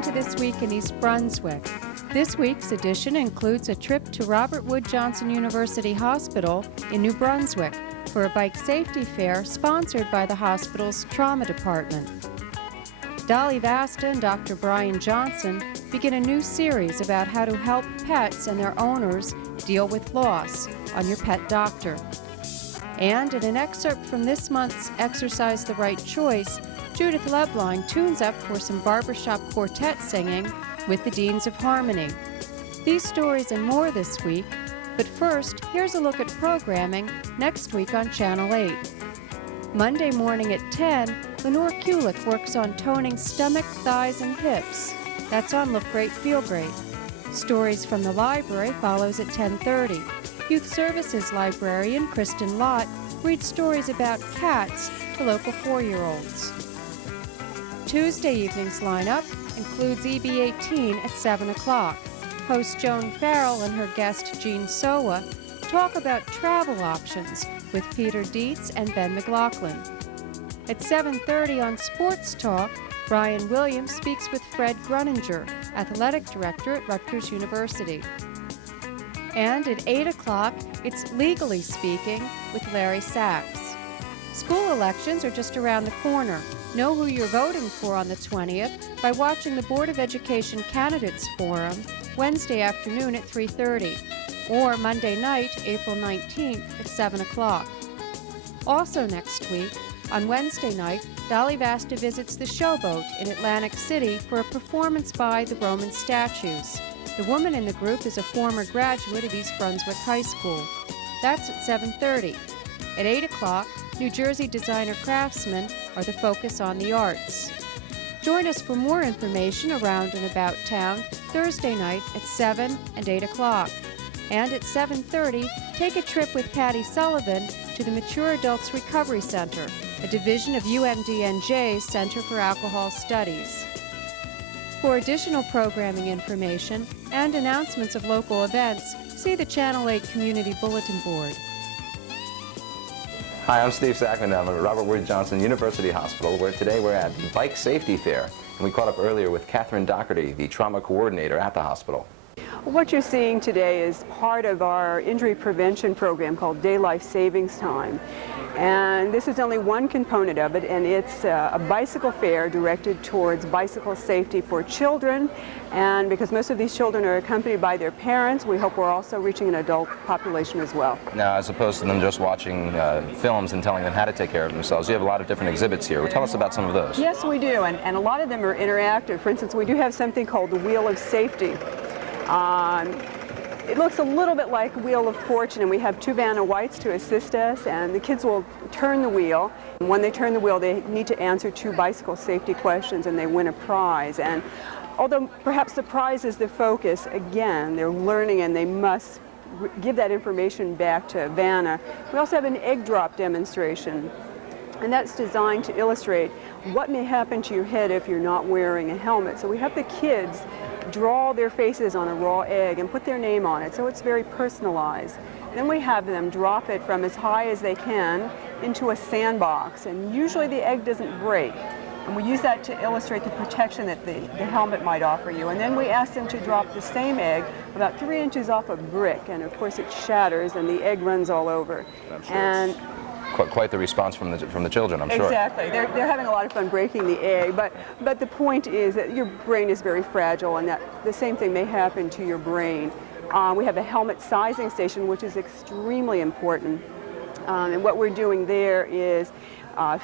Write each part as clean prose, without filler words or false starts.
Welcome to This Week in East Brunswick. This week's edition includes a trip to Robert Wood Johnson University Hospital in New Brunswick for a bike safety fair sponsored by the hospital's trauma department. Dolly Vasta and Dr. Brian Johnson begin a new series about how to help pets and their owners deal with loss on Your Pet Doctor. And in an excerpt from this month's Exercise the Right Choice, Judith Lebline tunes up for some barbershop quartet singing with the Deans of Harmony. These stories and more this week, but first, here's a look at programming next week on Channel 8. Monday morning at 10, Lenore Kulik works on toning stomach, thighs, and hips. That's on Look Great, Feel Great. Stories from the Library follows at 10:30. Youth Services librarian Kristen Lott reads stories about cats to local 4-year-olds. Tuesday evening's lineup includes EB18 at 7 o'clock. Host Joan Farrell and her guest Jean Sowa talk about travel options with Peter Dietz and Ben McLaughlin. At 7:30 on Sports Talk, Brian Williams speaks with Fred Gruninger, Athletic Director at Rutgers University. And at 8 o'clock, it's Legally Speaking with Larry Sachs. School elections are just around the corner. Know who you're voting for on the 20th by watching the Board of Education Candidates Forum Wednesday afternoon at 3:30 or Monday night, April 19th at 7 o'clock. Also next week, on Wednesday night, Dolly Vasta visits the Showboat in Atlantic City for a performance by the Roman Statues. The woman in the group is a former graduate of East Brunswick High School. That's at 7:30. At 8 o'clock, New Jersey designer craftsmen are the focus on the arts. Join us for more information around and about town Thursday night at 7 and 8 o'clock. And at 7:30, take a trip with Patty Sullivan to the Mature Adults Recovery Center, a division of UMDNJ's Center for Alcohol Studies. For additional programming information and announcements of local events, see the Channel 8 Community Bulletin Board. Hi, I'm Steve Sackman. I'm at Robert Wood Johnson University Hospital, where today we're at the Bike Safety Fair. And we caught up earlier with Catherine Doherty, the trauma coordinator at the hospital. What you're seeing today is part of our injury prevention program called Day Life Savings Time. And this is only one component of it, and it's a bicycle fair directed towards bicycle safety for children. And because most of these children are accompanied by their parents, we hope we're also reaching an adult population as well. Now, as opposed to them just watching films and telling them how to take care of themselves, you have a lot of different exhibits here. Well, tell us about some of those. Yes, we do, and a lot of them are interactive. For instance, we do have something called the Wheel of Safety. It looks a little bit like Wheel of Fortune, and we have two Vanna Whites to assist us, and the kids will turn the wheel. And when they turn the wheel, they need to answer 2 bicycle safety questions, and they win a prize. And although perhaps the prize is the focus, again, they're learning and they must give that information back to Vanna. We also have an egg drop demonstration, and that's designed to illustrate what may happen to your head if you're not wearing a helmet. So we have the kids draw their faces on a raw egg and put their name on it, so it's very personalized. Then we have them drop it from as high as they can into a sandbox, and usually the egg doesn't break. And we use that to illustrate the protection that the helmet might offer you. And then we ask them to drop the same egg about 3 inches off a brick, and of course it shatters and the egg runs all over. And quite the response from the children, I'm sure. Exactly. They're having a lot of fun breaking the egg, but the point is that your brain is very fragile, and that the same thing may happen to your brain. We have a helmet sizing station, which is extremely important. And what we're doing there is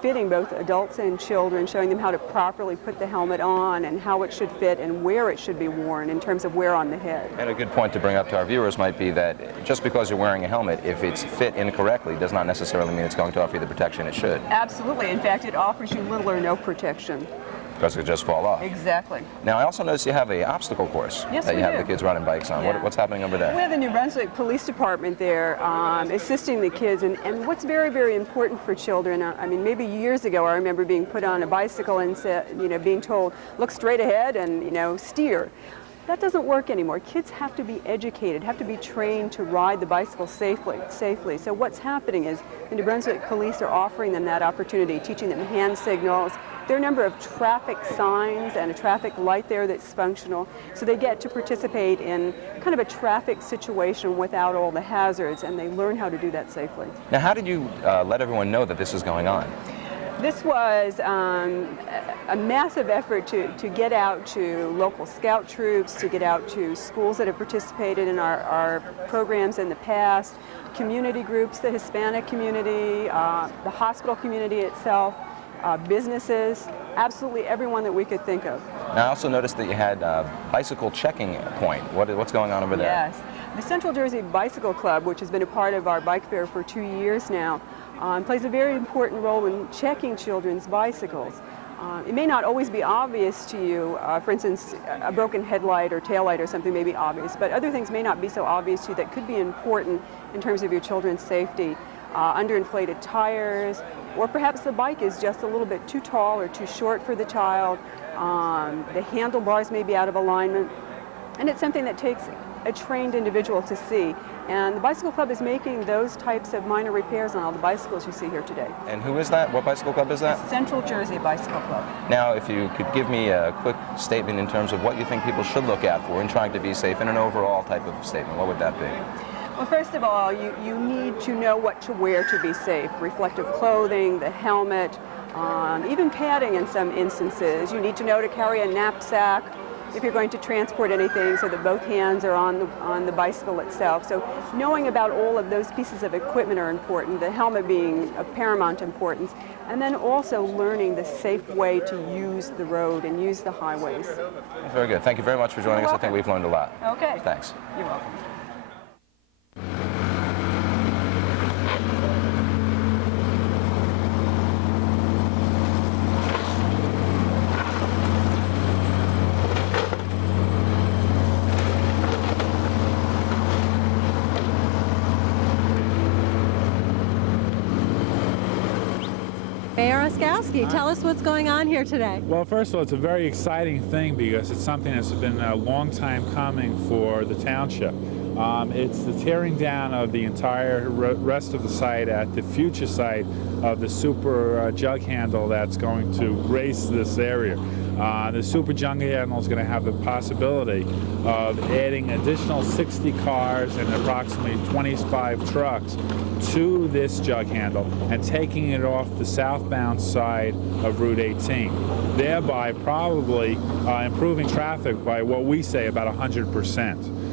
fitting both adults and children, showing them how to properly put the helmet on and how it should fit and where it should be worn in terms of wear on the head. And a good point to bring up to our viewers might be that just because you're wearing a helmet, if it's fit incorrectly, does not necessarily mean it's going to offer you the protection it should. Absolutely. In fact, it offers you little or no protection. Because it could just fall off. Exactly. Now, I also noticed you have an obstacle course that you have the kids running bikes on. Yeah. What's happening over there? We have the New Brunswick Police Department there assisting the kids. And what's very, very important for children, I mean, maybe years ago I remember being put on a bicycle and being told, look straight ahead and, steer. That doesn't work anymore. Kids have to be educated, have to be trained to ride the bicycle safely. So what's happening is the New Brunswick police are offering them that opportunity, teaching them hand signals. There are a number of traffic signs and a traffic light there that's functional, so they get to participate in kind of a traffic situation without all the hazards, and they learn how to do that safely. Now, how did you let everyone know that this is going on? This was a massive effort to get out to local scout troops, to get out to schools that have participated in our programs in the past, community groups, the Hispanic community, the hospital community itself, businesses, absolutely everyone that we could think of. Now, I also noticed that you had a bicycle checking point. What's going on over there? Yes. The Central Jersey Bicycle Club, which has been a part of our bike fair for 2 years now, plays a very important role in checking children's bicycles. It may not always be obvious to you. For instance, a broken headlight or taillight or something may be obvious, but other things may not be so obvious to you that could be important in terms of your children's safety. Underinflated tires, or perhaps the bike is just a little bit too tall or too short for the child. The handlebars may be out of alignment, and it's something that takes a trained individual to see. And the Bicycle Club is making those types of minor repairs on all the bicycles you see here today. And who is that? What bicycle club is that? Central Jersey Bicycle Club. Now, if you could give me a quick statement in terms of what you think people should look out for in trying to be safe in an overall type of statement, what would that be? Well, first of all, you need to know what to wear to be safe. Reflective clothing, the helmet, even padding in some instances. You need to know to carry a knapsack if you're going to transport anything so that both hands are on the bicycle itself. So knowing about all of those pieces of equipment are important, the helmet being of paramount importance, and then also learning the safe way to use the road and use the highways. Very good. Thank you very much for joining us. I think we've learned a lot. Okay. Thanks. You're welcome. Mayor Oskowsky, tell us what's going on here today. Well, first of all, it's a very exciting thing because it's something that's been a long time coming for the township. It's the tearing down of the entire rest of the site at the future site of the super jug handle that's going to grace this area. The super jug handle is going to have the possibility of adding additional 60 cars and approximately 25 trucks to this jug handle and taking it off the southbound side of Route 18, thereby probably improving traffic by what we say about 100%.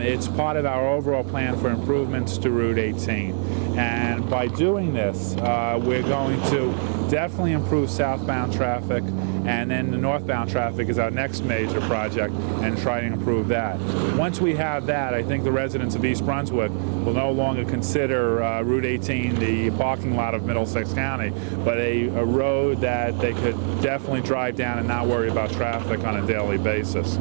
It's part of our overall plan for improvements to Route 18. And by doing this, we're going to definitely improve southbound traffic, and then the northbound traffic is our next major project, and try to improve that. Once we have that, I think the residents of East Brunswick will no longer consider Route 18 the parking lot of Middlesex County, but a road that they could definitely drive down and not worry about traffic on a daily basis.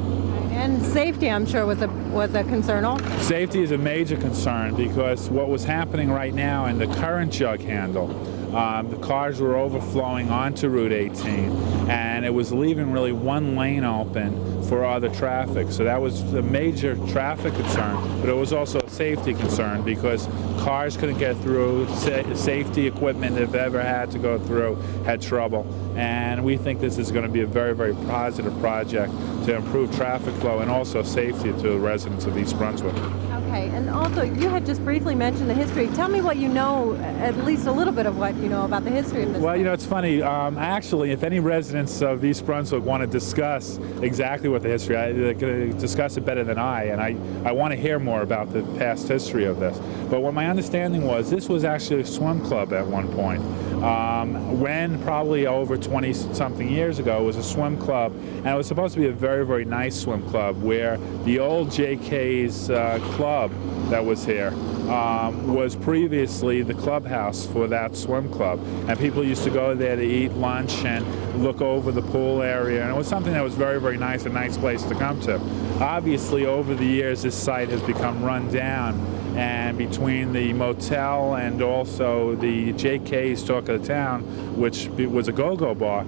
And safety, I'm sure, was a concern also. Safety is a major concern because what was happening right now in the current jug handle, the cars were overflowing onto Route 18, and it was leaving really one lane open for other traffic. So that was a major traffic concern, but it was also a safety concern because cars couldn't get through, safety equipment, if ever had to go through, had trouble. And we think this is going to be a very, very positive project to improve traffic flow and also safety to the residents of East Brunswick. Okay, and also you had just briefly mentioned the history. Tell me what you know, at least a little bit of what you know about the history of this. Well, you know, it's funny. Actually, if any residents of East Brunswick want to discuss exactly what the history, they're going to discuss it better than I, and I want to hear more about the past history of this. But what my understanding was, this was actually a swim club at one point. When probably over 20-something years ago, it was a swim club, and it was supposed to be a very, very nice swim club where the old JK's club that was here was previously the clubhouse for that swim club, and people used to go there to eat lunch and look over the pool area, and it was something that was very, very nice, a nice place to come to. Obviously, over the years, this site has become run down, and between the Motel and also the JK's Talk of the Town, which was a go-go bar,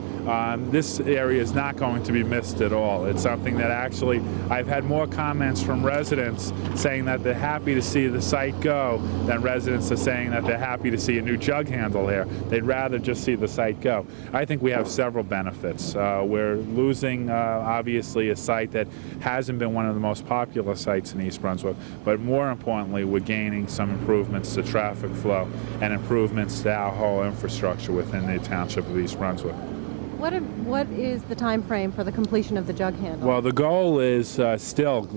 this area is not going to be missed at all. It's something that actually, I've had more comments from residents saying that they're happy to see the site go than residents are saying that they're happy to see a new jug handle here. They'd rather just see the site go. I think we have several benefits. We're losing, obviously, a site that hasn't been one of the most popular sites in East Brunswick, but more importantly, we're gaining some improvements to traffic flow and improvements to our whole infrastructure within the township of East Brunswick. What is the time frame for the completion of the jug handle? Well, the goal is still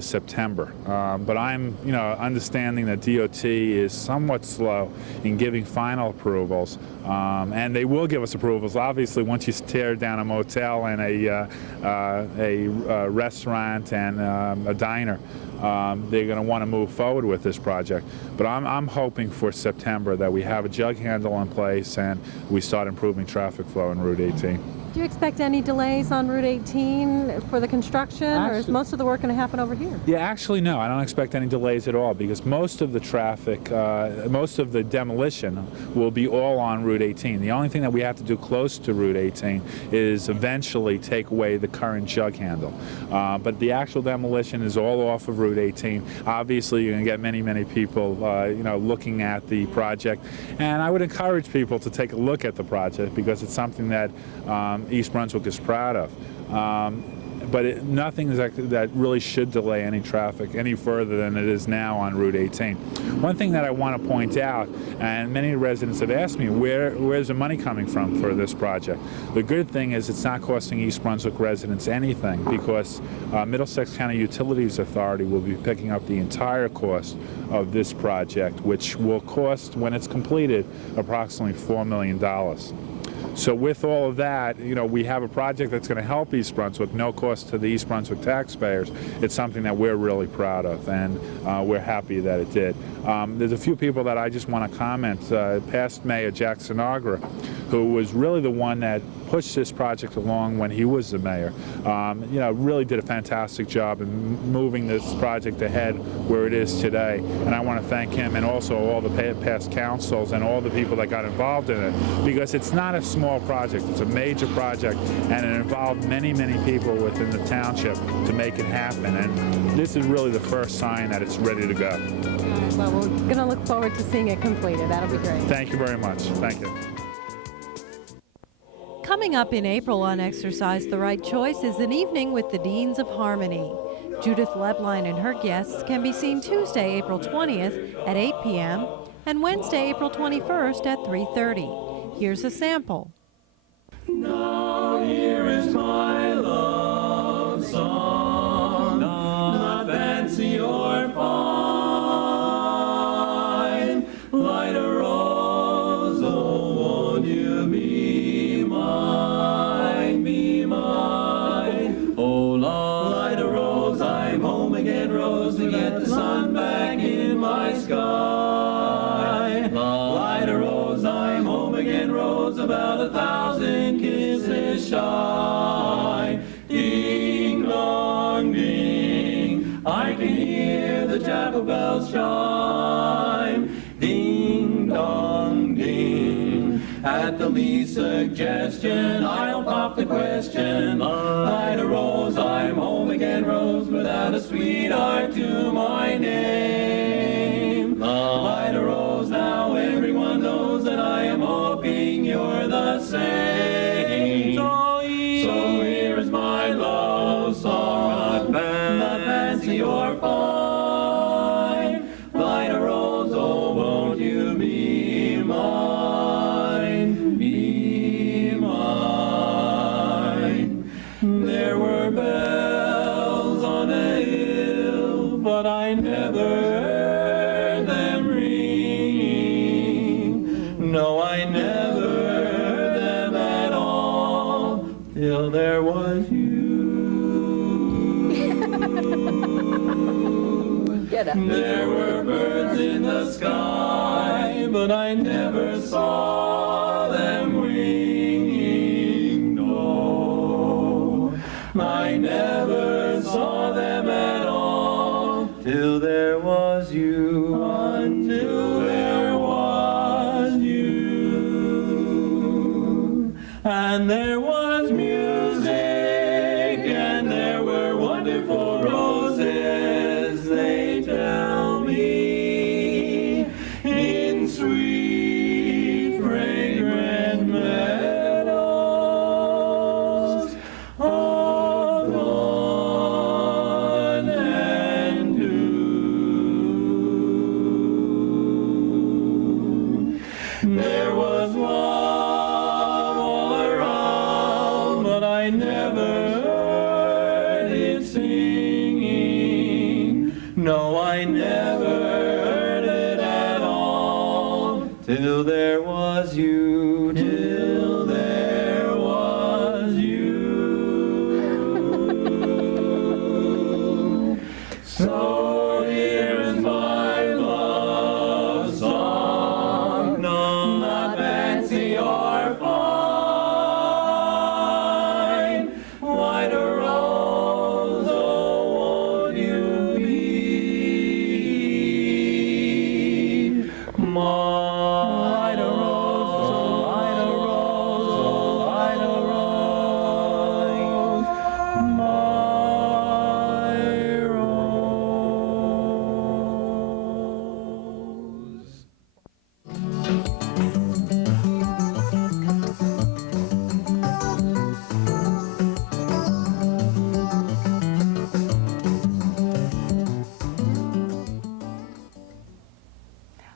September, but I'm understanding that DOT is somewhat slow in giving final approvals, and they will give us approvals. Obviously, once you tear down a motel and a restaurant and a diner, they're going to want to move forward with this project. But I'm hoping for September that we have a jug handle in place and we start improving traffic flow on Route 18. Do you expect any delays on Route 18 for the construction, or is most of the work going to happen over here? Yeah, actually, no. I don't expect any delays at all because most of the traffic, most of the demolition will be all on Route 18. The only thing that we have to do close to Route 18 is eventually take away the current jug handle. But the actual demolition is all off of Route 18. Obviously, you're going to get many, many people, looking at the project. And I would encourage people to take a look at the project because it's something that East Brunswick is proud of. But nothing that really should delay any traffic any further than it is now on Route 18. One thing that I want to point out, and many residents have asked me, where's the money coming from for this project? The good thing is it's not costing East Brunswick residents anything because Middlesex County Utilities Authority will be picking up the entire cost of this project, which will cost, when it's completed, approximately $4 million. So with all of that, we have a project that's going to help East Brunswick, no cost to the East Brunswick taxpayers. It's something that we're really proud of, and we're happy that it did. There's a few people that I just want to comment. Past Mayor Jack Sinagra, who was really the one that pushed this project along when he was the mayor, really did a fantastic job in moving this project ahead where it is today. And I want to thank him and also all the past councils and all the people that got involved in it, because it's not a small project. It's a major project, and it involved many, many people within the township to make it happen. And this is really the first sign that it's ready to go. Well, we're going to look forward to seeing it completed. That'll be great. Thank you very much. Thank you. Coming up in April on Exercise the Right Choice is an evening with the Deans of Harmony. Judith Lebline and her guests can be seen Tuesday, April 20th at 8 p.m. and Wednesday, April 21st at 3:30. Here's a sample. Now here is my love song, not fancy or fine, light a rose, oh won't you be mine, oh light a rose, I'm home again, Rose, to get the sun back in my sky, light a rose, I'm home again, Rose, about 1,000 kisses shy. Ding dong ding, I can hear the chapel bells chime. Ding dong ding, at the least suggestion I'll pop the question. Light a rose, I'm home again, Rose, without a sweetheart to my name. Light a rose, now everyone knows that I am hoping you're the same. So here is my love song, not fancy or fine. Light a rose, oh won't you be mine, be mine. There were bells on a hill, but I never heard them ring. No, I never heard them at all, till there was you. There were birds in the sky, but I never saw them winging. No, I never saw them at all, till there was you. never heard it at all. Till there was you, till there was you. So here is my love song, not fancy or fine. White a rose, oh, won't you be mine? A rose, oh, white a rose, oh, white a rose, my rose.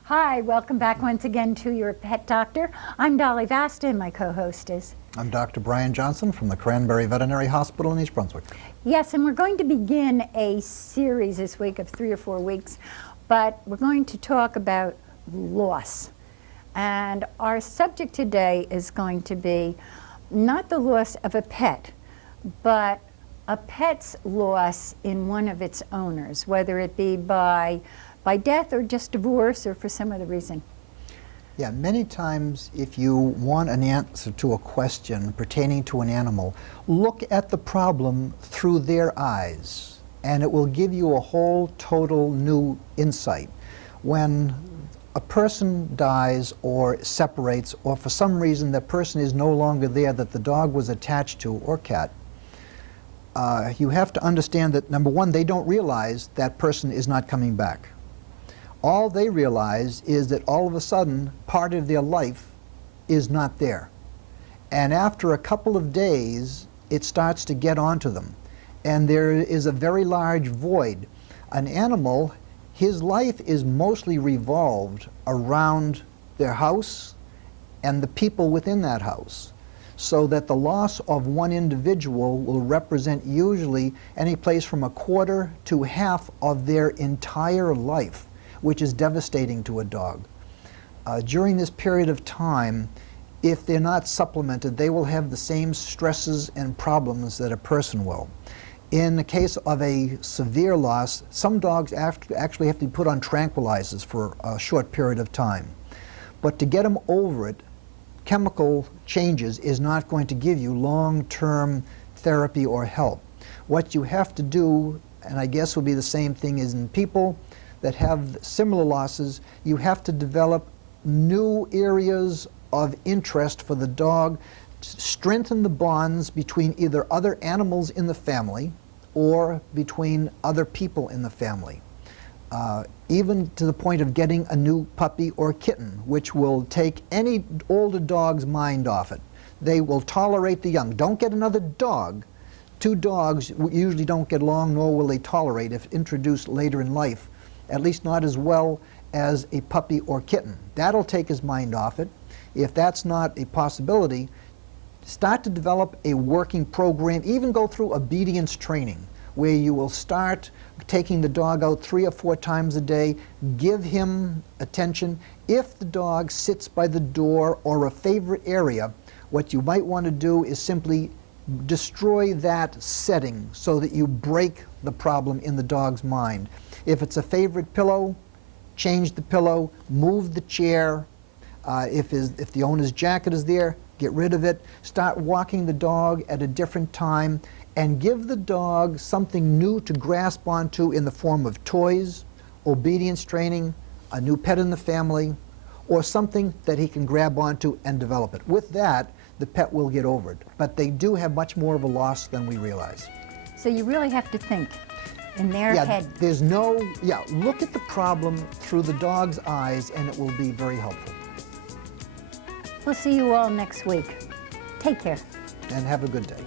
Hi, welcome back once again to Your Pet Doctor. I'm Dolly Vasta and my co-host is... I'm Dr. Brian Johnson from the Cranberry Veterinary Hospital in East Brunswick. Yes, and we're going to begin a series this week of 3 or 4 weeks, but we're going to talk about loss. And our subject today is going to be not the loss of a pet, but a pet's loss in one of its owners, whether it be by death or just divorce or for some other reason. Yeah, many times if you want an answer to a question pertaining to an animal, look at the problem through their eyes, and it will give you a whole total new insight. When a person dies or separates, or for some reason that person is no longer there that the dog was attached to, or cat, you have to understand that, number one, they don't realize that person is not coming back. All they realize is that all of a sudden part of their life is not there. And after a couple of days, it starts to get onto them. And there is a very large void. An animal, his life is mostly revolved around their house and the people within that house. So that the loss of one individual will represent usually any place from a quarter to half of their entire life, which is devastating to a dog. During this period of time, if they're not supplemented, they will have the same stresses and problems that a person will. In the case of a severe loss, some dogs actually have to be put on tranquilizers for a short period of time. But to get them over it, chemical changes is not going to give you long-term therapy or help. What you have to do, and I guess will be the same thing as in people that have similar losses, you have to develop new areas of interest for the dog, strengthen the bonds between either other animals in the family or between other people in the family. Even to the point of getting a new puppy or kitten, which will take any older dog's mind off it. They will tolerate the young. Don't get another dog. Two dogs usually don't get along, nor will they tolerate if introduced later in life, at least not as well as a puppy or kitten. That'll take his mind off it. If that's not a possibility, start to develop a working program, even go through obedience training, where you will start taking the dog out 3 or 4 times a day, give him attention. If the dog sits by the door or a favorite area, what you might want to do is simply destroy that setting so that you break the problem in the dog's mind. If it's a favorite pillow, change the pillow, move the chair. If the owner's jacket is there, get rid of it. Start walking the dog at a different time and give the dog something new to grasp onto in the form of toys, obedience training, a new pet in the family, or something that he can grab onto and develop it. With that, the pet will get over it. But they do have much more of a loss than we realize. So you really have to think in their head. There's no, look at the problem through the dog's eyes and it will be very helpful. We'll see you all next week. Take care. And have a good day.